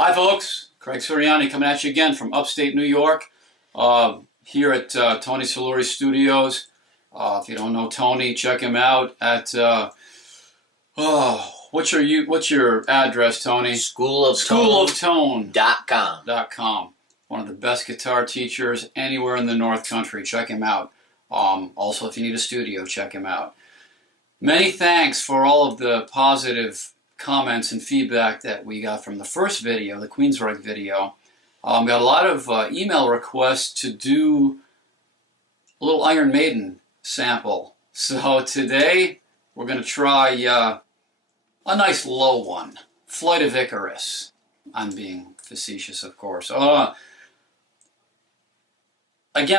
Hi folks, Craig Sirianni coming at you again from upstate New York, here at Tony Soluri Studios. If you don't know Tony, check him out at, what's your address, Tony? SchoolofTone.com. One of the best guitar teachers anywhere in the North Country. Check him out. Also, if you need a studio, check him out. Many thanks for all of the positive comments and feedback that we got from the first video, the Queensryche video. Got a lot of email requests to do a little Iron Maiden sample. So today we're going to try a nice low one, Flight of Icarus. I'm being facetious, of course. Again,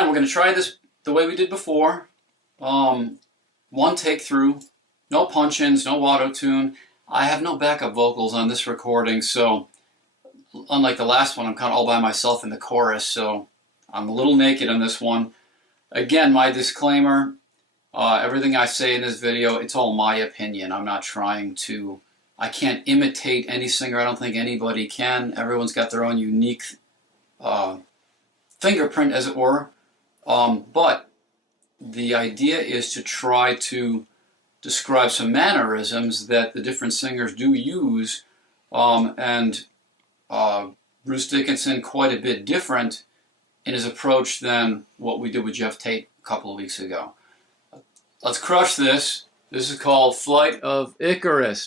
we're going to try this the way we did before. One take through, no punch-ins, no auto-tune. I have no backup vocals on this recording, so unlike the last one, I'm kind of all by myself in the chorus, so I'm a little naked on this one. Again, my disclaimer, everything I say in this video, it's all my opinion. I'm not trying to, I can't imitate any singer. I don't think anybody can. Everyone's got their own unique fingerprint, as it were. But the idea is to try to describe some mannerisms that the different singers do use, and Bruce Dickinson quite a bit different in his approach than what we did with Jeff Tate a couple of weeks ago. Let's crush this. This is called Flight of Icarus.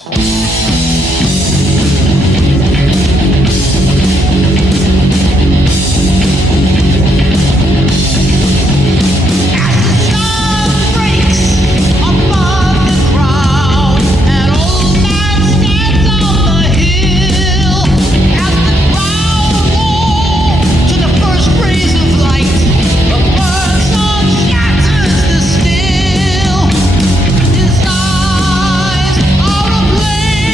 His eyes out of place.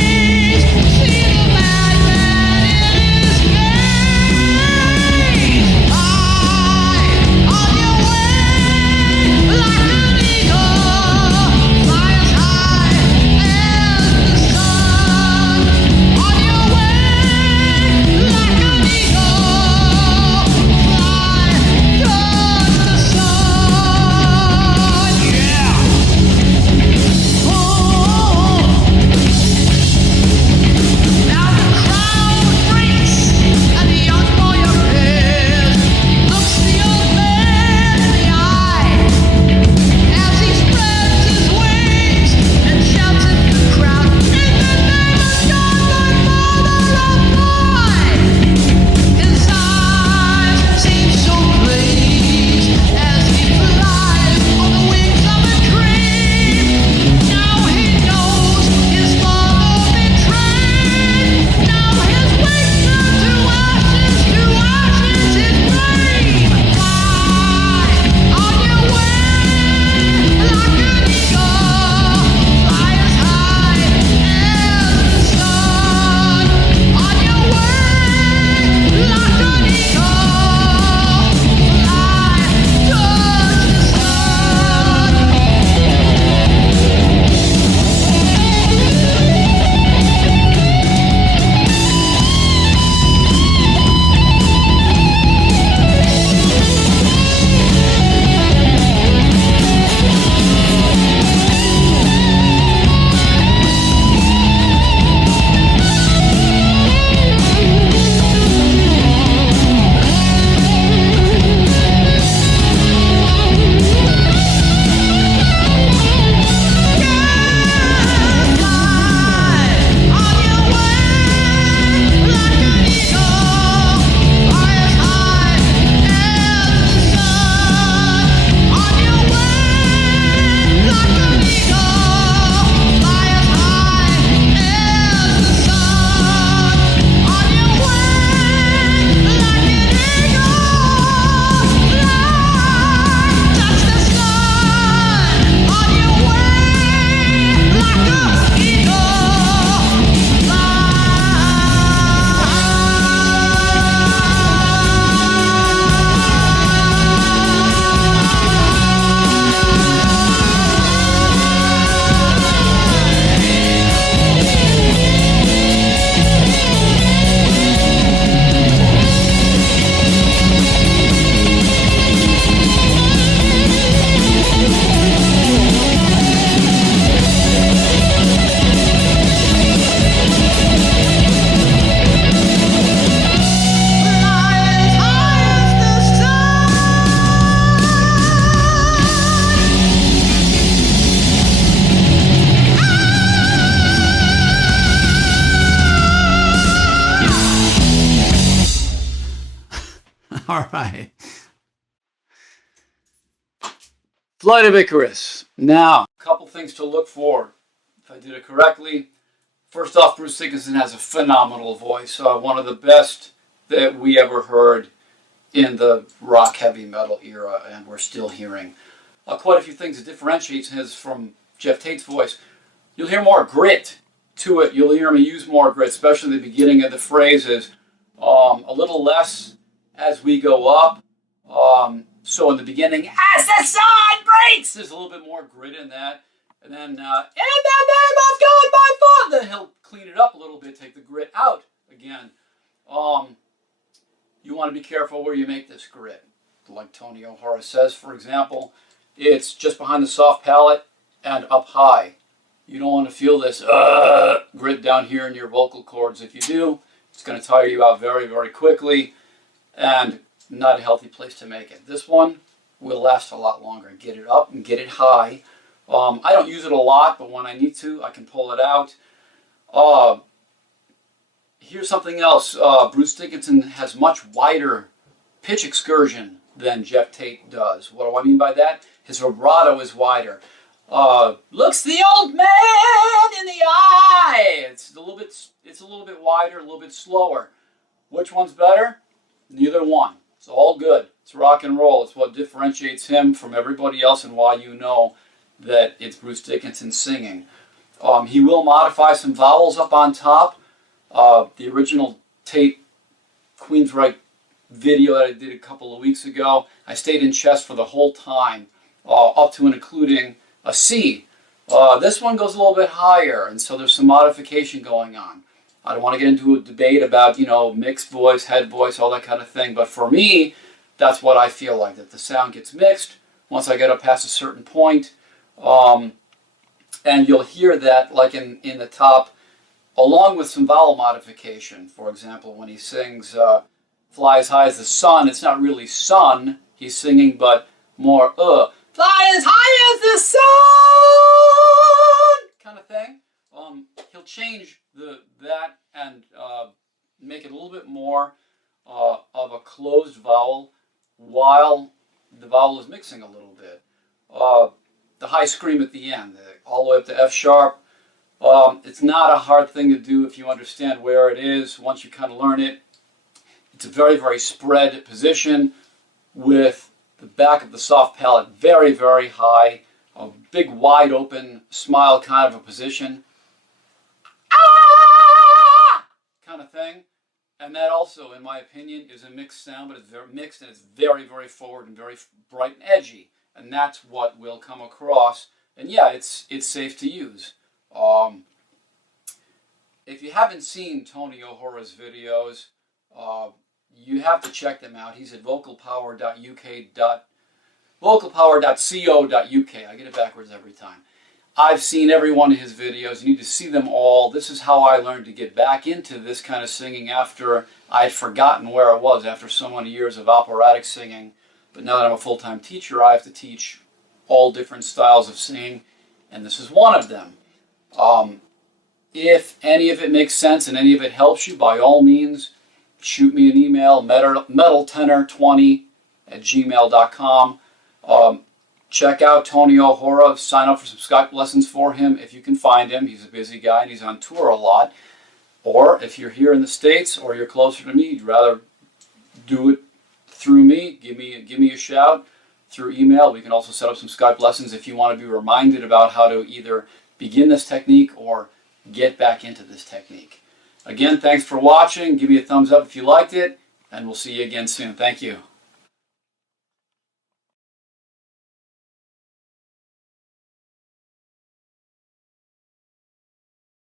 All right. Flight of Icarus. Now, a couple things to look for. If I did it correctly, first off, Bruce Dickinson has a phenomenal voice. One of the best that we ever heard in the rock heavy metal era, and we're still hearing. Quite a few things that differentiates his from Jeff Tate's voice. You'll hear more grit to it. You'll hear me use more grit, especially the beginning of the phrases. A little less as we go up. So in the beginning, as the sun breaks, there's a little bit more grit in that. And then, in the name of God, my Father, then he'll clean it up a little bit, take the grit out again. You want to be careful where you make this grit. Like Tony O'Hara says, for example, it's just behind the soft palate and up high. You don't want to feel this grit down here in your vocal cords. If you do, it's going to tire you out very, very quickly, and not a healthy place to make it. This one will last a lot longer. Get it up and get it high. I don't use it a lot, but when I need to, I can pull it out. Here's something else. Bruce Dickinson has much wider pitch excursion than Jeff Tate does. What do I mean by that? His vibrato is wider. Looks the old man in the eye. It's a little bit wider, a little bit slower. Which one's better? Neither one. It's all good. It's rock and roll. It's what differentiates him from everybody else, and why you know that it's Bruce Dickinson singing. He will modify some vowels up on top. The original Tate Queensryche video that I did a couple of weeks ago, I stayed in chest for the whole time, up to and including a C. This one goes a little bit higher, and so there's some modification going on. I don't want to get into a debate about, mixed voice, head voice, all that kind of thing, but for me, that's what I feel like, that the sound gets mixed once I get up past a certain point. And you'll hear that like in the top, along with some vowel modification. For example, when he sings Fly as High as the Sun, it's not really sun he's singing, but more Fly as high as the sun kind of thing. He'll change that and make it a little bit more of a closed vowel while the vowel is mixing a little bit. The high scream at the end, all the way up to F sharp. It's not a hard thing to do if you understand where it is. Once you kind of learn it, it's a very, very spread position with the back of the soft palate very, very high, a big wide open smile kind of a position. Ah! Kind of thing. And that also, in my opinion, is a mixed sound, but it's very mixed and it's very, very forward and very bright and edgy. And that's what will come across. And yeah, it's safe to use. If you haven't seen Tony O'Hara's videos, you have to check them out. He's at vocalpower.co.uk. I get it backwards every time. I've seen every one of his videos. You need to see them all. This is how I learned to get back into this kind of singing after I'd forgotten where I was after so many years of operatic singing. But now that I'm a full-time teacher, I have to teach all different styles of singing, and this is one of them. If any of it makes sense and any of it helps you, by all means, shoot me an email, metaltenor20@gmail.com. Check out Tony O'Hara. Sign up for some Skype lessons for him if you can find him. He's a busy guy and he's on tour a lot. Or if you're here in the States or you're closer to me, you'd rather do it through me, give me a shout through email. We can also set up some Skype lessons if you want to be reminded about how to either begin this technique or get back into this technique. Again, thanks for watching. Give me a thumbs up if you liked it, and we'll see you again soon. Thank you.